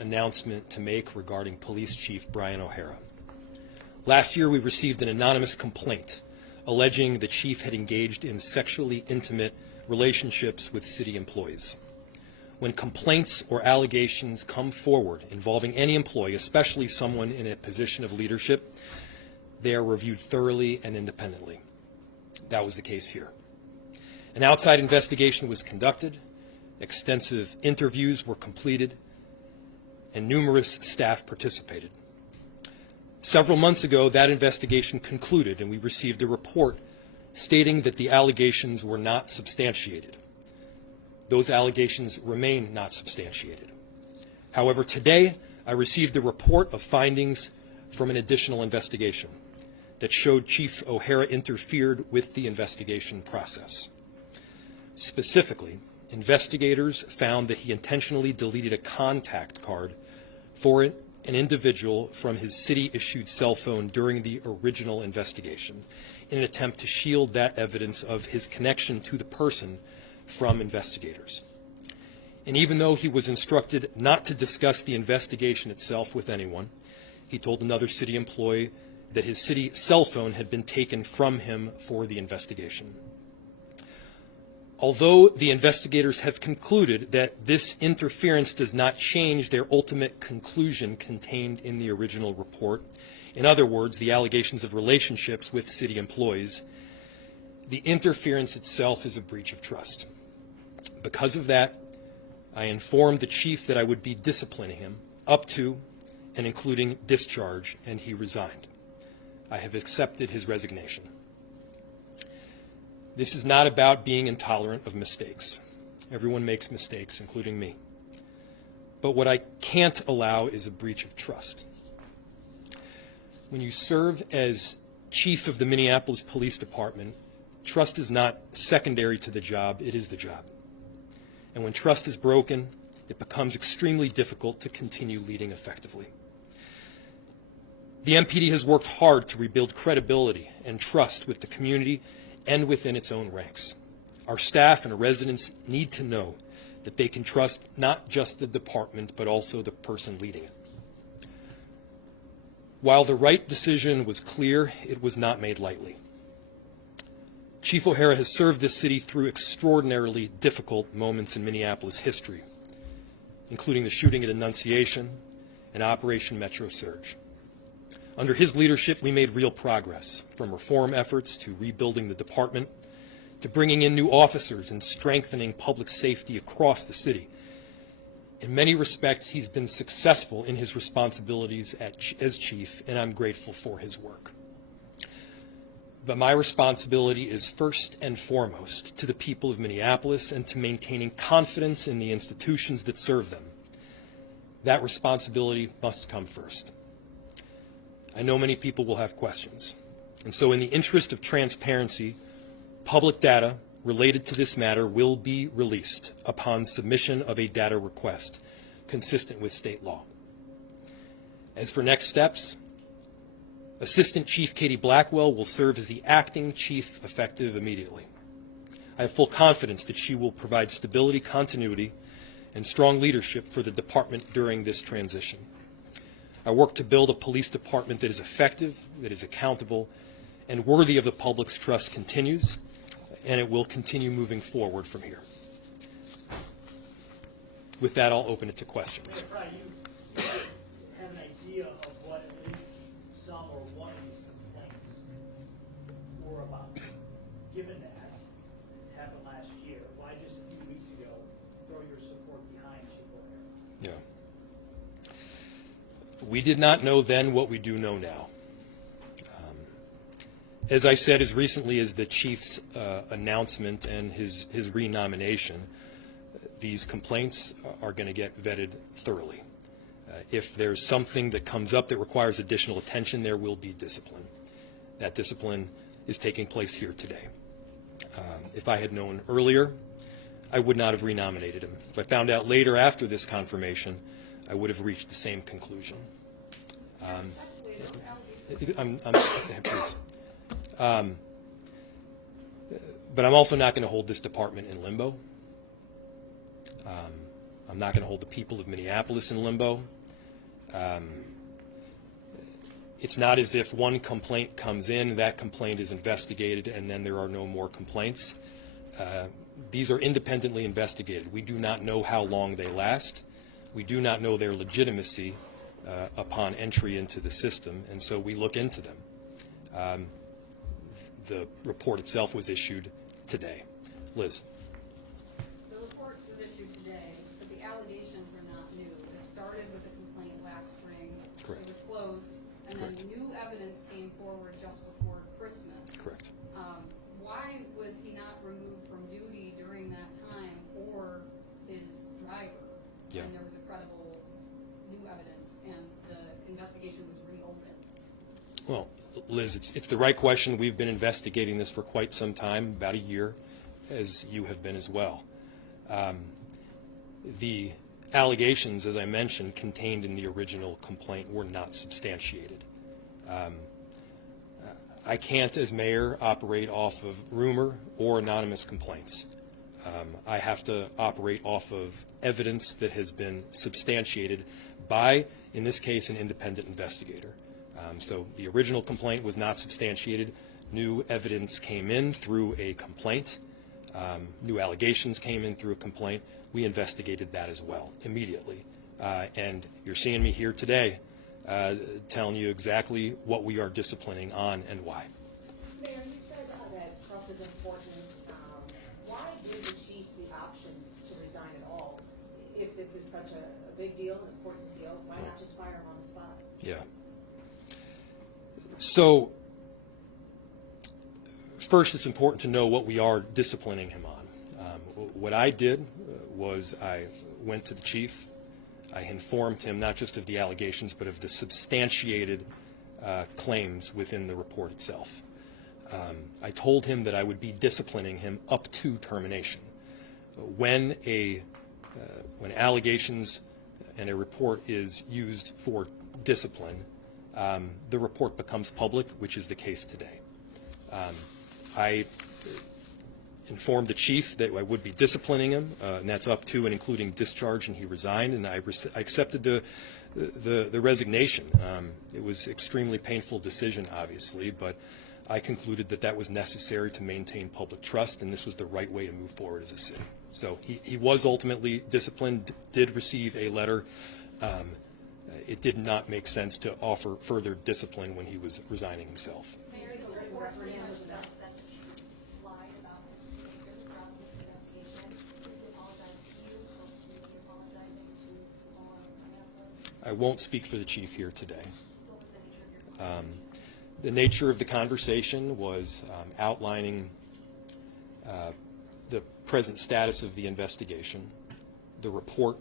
Announcement to make regarding Police Chief Brian O'Hara. Last year, we received an anonymous complaint alleging the chief had engaged in sexually intimate relationships with city employees. When complaints or allegations come forward involving any employee, especially someone in a position of leadership, they are reviewed thoroughly and independently. That was the case here. An outside investigation was conducted, extensive interviews were completed, and numerous staff participated. Several months ago, that investigation concluded, and we received a report stating that the allegations were not substantiated. Those allegations remain not substantiated. However, today, I received a report of findings from an additional investigation that showed Chief O'Hara interfered with the investigation process. Specifically, investigators found that he intentionally deleted a contact card for an individual from his city-issued cell phone during the original investigation in an attempt to shield that evidence of his connection to the person from investigators. And even though he was instructed not to discuss the investigation itself with anyone, he told another city employee that his city cell phone had been taken from him for the investigation. Although the investigators have concluded that this interference does not change their ultimate conclusion contained in the original report, in other words, the allegations of relationships with city employees, the interference itself is a breach of trust. Because of that, I informed the chief that I would be disciplining him up to and including discharge, and he resigned. I have accepted his resignation. This is not about being intolerant of mistakes. Everyone makes mistakes, including me. But what I can't allow is a breach of trust. When you serve as chief of the Minneapolis Police Department, trust is not secondary to the job, it is the job. And when trust is broken, it becomes extremely difficult to continue leading effectively. The MPD has worked hard to rebuild credibility and trust with the community and within its own ranks. Our staff and residents need to know that they can trust not just the department, but also the person leading it. While the right decision was clear, it was not made lightly. Chief O'Hara has served this city through extraordinarily difficult moments in Minneapolis history, including the shooting at Annunciation and Operation Metro Surge. Under his leadership, we made real progress, from reform efforts to rebuilding the department, to bringing in new officers and strengthening public safety across the city. In many respects, he's been successful in his responsibilities as chief, and I'm grateful for his work. But my responsibility is first and foremost to the people of Minneapolis and to maintaining confidence in the institutions that serve them. That responsibility must come first. I know many people will have questions, and so in the interest of transparency, public data related to this matter will be released upon submission of a data request consistent with state law. As for next steps, Assistant Chief Katie Blackwell will serve as the acting chief effective immediately. I have full confidence that she will provide stability, continuity, and strong leadership for the department during this transition. I work to build a police department that is effective, that is accountable, and worthy of the public's trust continues, and it will continue moving forward from here. With that, I'll open it to questions. You have an idea of what at least some or one of these complaints were about. Given that happened last year, why just a few weeks ago throw your support behind Chief O'Hara? Yeah. We did not know then what we do know now. As I said, as recently as the chief's announcement and his renomination, these complaints are going to get vetted thoroughly. If there's something that comes up that requires additional attention, there will be discipline. That discipline is taking place here today. If I had known earlier, I would not have renominated him. If I found out later after this confirmation, I would have reached the same conclusion. Please. But I'm also not going to hold this department in limbo. I'm not going to hold the people of Minneapolis in limbo. It's not as if one complaint comes in, that complaint is investigated, and then there are no more complaints. These are independently investigated. We do not know how long they last. We do not know their legitimacy upon entry into the system, and so we look into them. The report itself was issued today. Liz. The report was issued today, but the allegations are not new. It started with a complaint last spring. Correct. It was closed, and Correct. then new evidence came forward just before Christmas. Correct. Why was he not removed from duty during that time, or his driver? Yeah. When there was a credible new evidence and the investigation was reopened? Well, Liz, it's the right question. We've been investigating this for quite some time, about a year, as you have been as well. The allegations, as I mentioned, contained in the original complaint were not substantiated. I can't, as mayor, operate off of rumor or anonymous complaints. I have to operate off of evidence that has been substantiated by, in this case, an independent investigator. So the original complaint was not substantiated. New evidence came in through a complaint. New allegations came in through a complaint. We investigated that as well immediately. And you're seeing me here today telling you exactly what we are disciplining on and why. Mayor, you said that trust is important. Why give the chief the option to resign at all? If this is such a big deal, an important deal, why not just fire him on the spot? Yeah. So, first, it's important to know what we are disciplining him on. What I did was I went to the chief. I informed him not just of the allegations, but of the substantiated claims within the report itself. I told him that I would be disciplining him up to termination. When allegations and a report is used for discipline, the report becomes public, which is the case today. I informed the chief that I would be disciplining him, and that's up to and including discharge, and he resigned, and I accepted the resignation. It was an extremely painful decision, obviously, but I concluded that that was necessary to maintain public trust, and this was the right way to move forward as a city. So he was ultimately disciplined, did receive a letter. It did not make sense to offer further discipline when he was resigning himself. Mayor, the report pretty much says that the chief lied about his behavior throughout this investigation. Did he apologize to you, or did he apologizing to all of Minneapolis? I won't speak for the chief here today. What was the nature of your conversation? The nature of the conversation was outlining the present status of the investigation, the report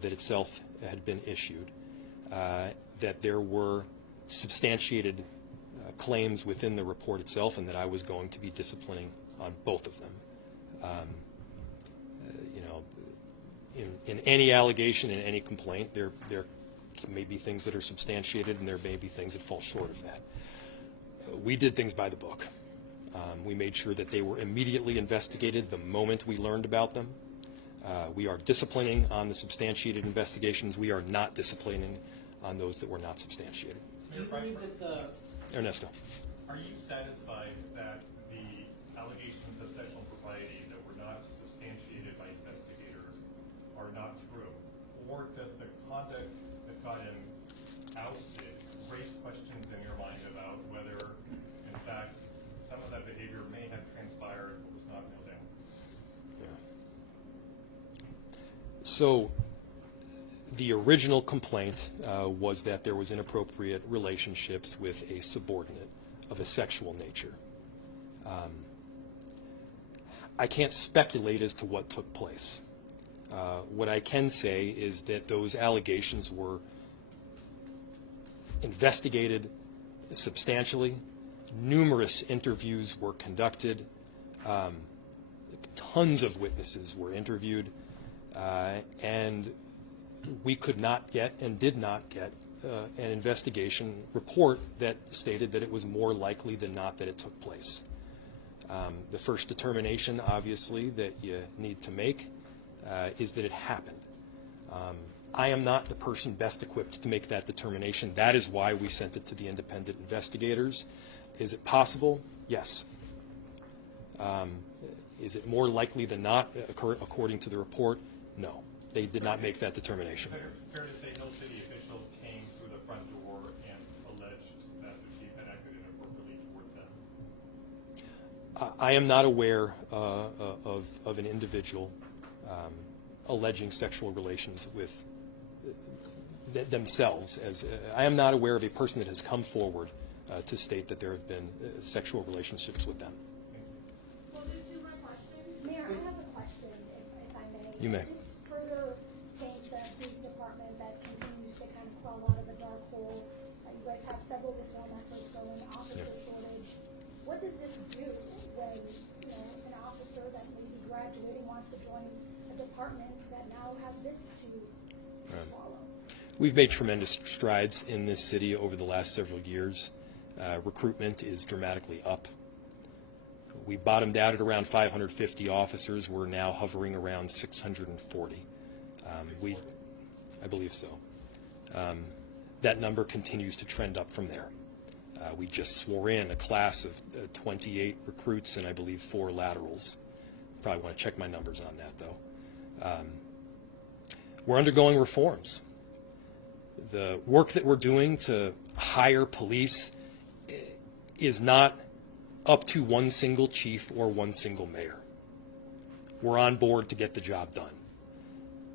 that itself had been issued, that there were substantiated claims within the report itself, and that I was going to be disciplining on both of them. In any allegation, in any complaint, there may be things that are substantiated, and there may be things that fall short of that. We did things by the book. We made sure that they were immediately investigated the moment we learned about them. We are disciplining on the substantiated investigations. We are not disciplining on those that were not substantiated. Do you believe that Ernesto. are you satisfied that the allegations of sexual impropriety that were not substantiated by investigators are not true? Or does the conduct that got him ousted raise questions in your mind about whether, in fact, some of that behavior may have transpired but was not nailed down? So the original complaint was that there was inappropriate relationships with a subordinate of a sexual nature. I can't speculate as to what took place. What I can say is that those allegations were investigated substantially. Numerous interviews were conducted. Tons of witnesses were interviewed. And we could not get and did not get an investigation report that stated that it was more likely than not that it took place. The first determination, obviously, that you need to make is that it happened. I am not the person best equipped to make that determination. That is why we sent it to the independent investigators. Is it possible? Yes. Is it more likely than not, according to the report? No. They did not make that determination. Fair to say no city official came through the front door and alleged that the chief had acted inappropriately toward them? I am not aware of an individual alleging sexual relations with themselves. I am not aware of a person that has come forward to state that there have been sexual relationships with them. Well, there's two more questions. Mayor, I have a question, if I may. You may. This further paints a police department that continues to kind of crawl out of a dark hole. You guys have several reform efforts going, officer shortage. What does this do when, an officer that may be graduating wants to join a department that now has this to swallow? We've made tremendous strides in this city over the last several years. Recruitment is dramatically up. We bottomed out at around 550 officers. We're now hovering around 640. I believe so. That number continues to trend up from there. We just swore in a class of 28 recruits and I believe 4 laterals. Probably want to check my numbers on that, though. We're undergoing reforms. The work that we're doing to hire police is not up to one single chief or one single mayor. We're on board to get the job done.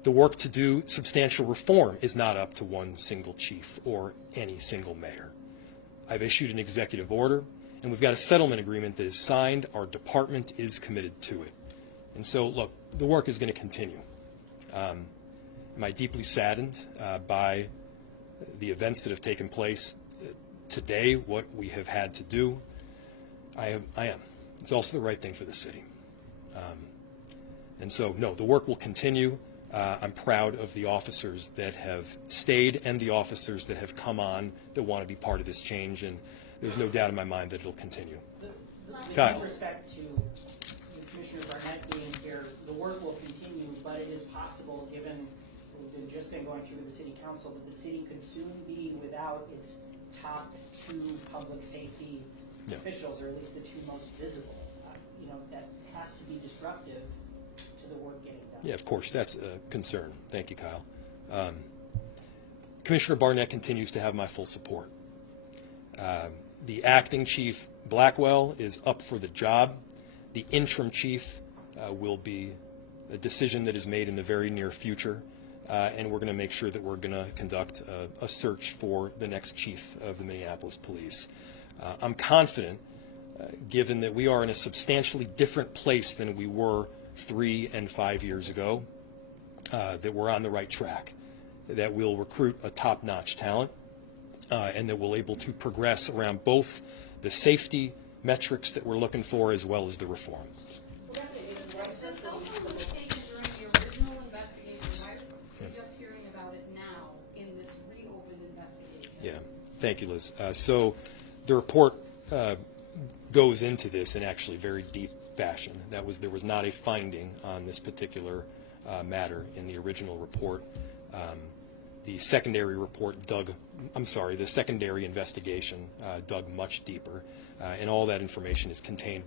The work to do substantial reform is not up to one single chief or any single mayor. I've issued an executive order, and we've got a settlement agreement that is signed. Our department is committed to it. And so, look, the work is going to continue. Am I deeply saddened by the events that have taken place today, what we have had to do? I am. It's also the right thing for the city. And so, no, the work will continue. I'm proud of the officers that have stayed and the officers that have come on that want to be part of this change, and there's no doubt in my mind that it'll continue. Kyle. With respect to Commissioner Barnett being here, the work will continue, but it is possible, given we've just been going through with the city council, that the city could soon be without its top 2 public safety officials, or at least the 2 most visible. That has to be disruptive to the work getting done. Yeah, of course, that's a concern. Thank you, Kyle. Commissioner Barnett continues to have my full support. The acting chief, Blackwell, is up for the job. The interim chief will be a decision that is made in the very near future, and we're going to make sure that we're going to conduct a search for the next chief of the Minneapolis Police. I'm confident, given that we are in a substantially different place than we were 3 and 5 years ago, that we're on the right track, that we'll recruit a top-notch talent, and that we're able to progress around both the safety metrics that we're looking for as well as the reform. The cell phone was taken during the original investigation. Why are we just hearing about it now in this reopened investigation? Yeah, thank you, Liz. So the report goes into this in actually very deep fashion. There was not a finding on this particular matter in the original report. The secondary investigation dug much deeper, and all that information is contained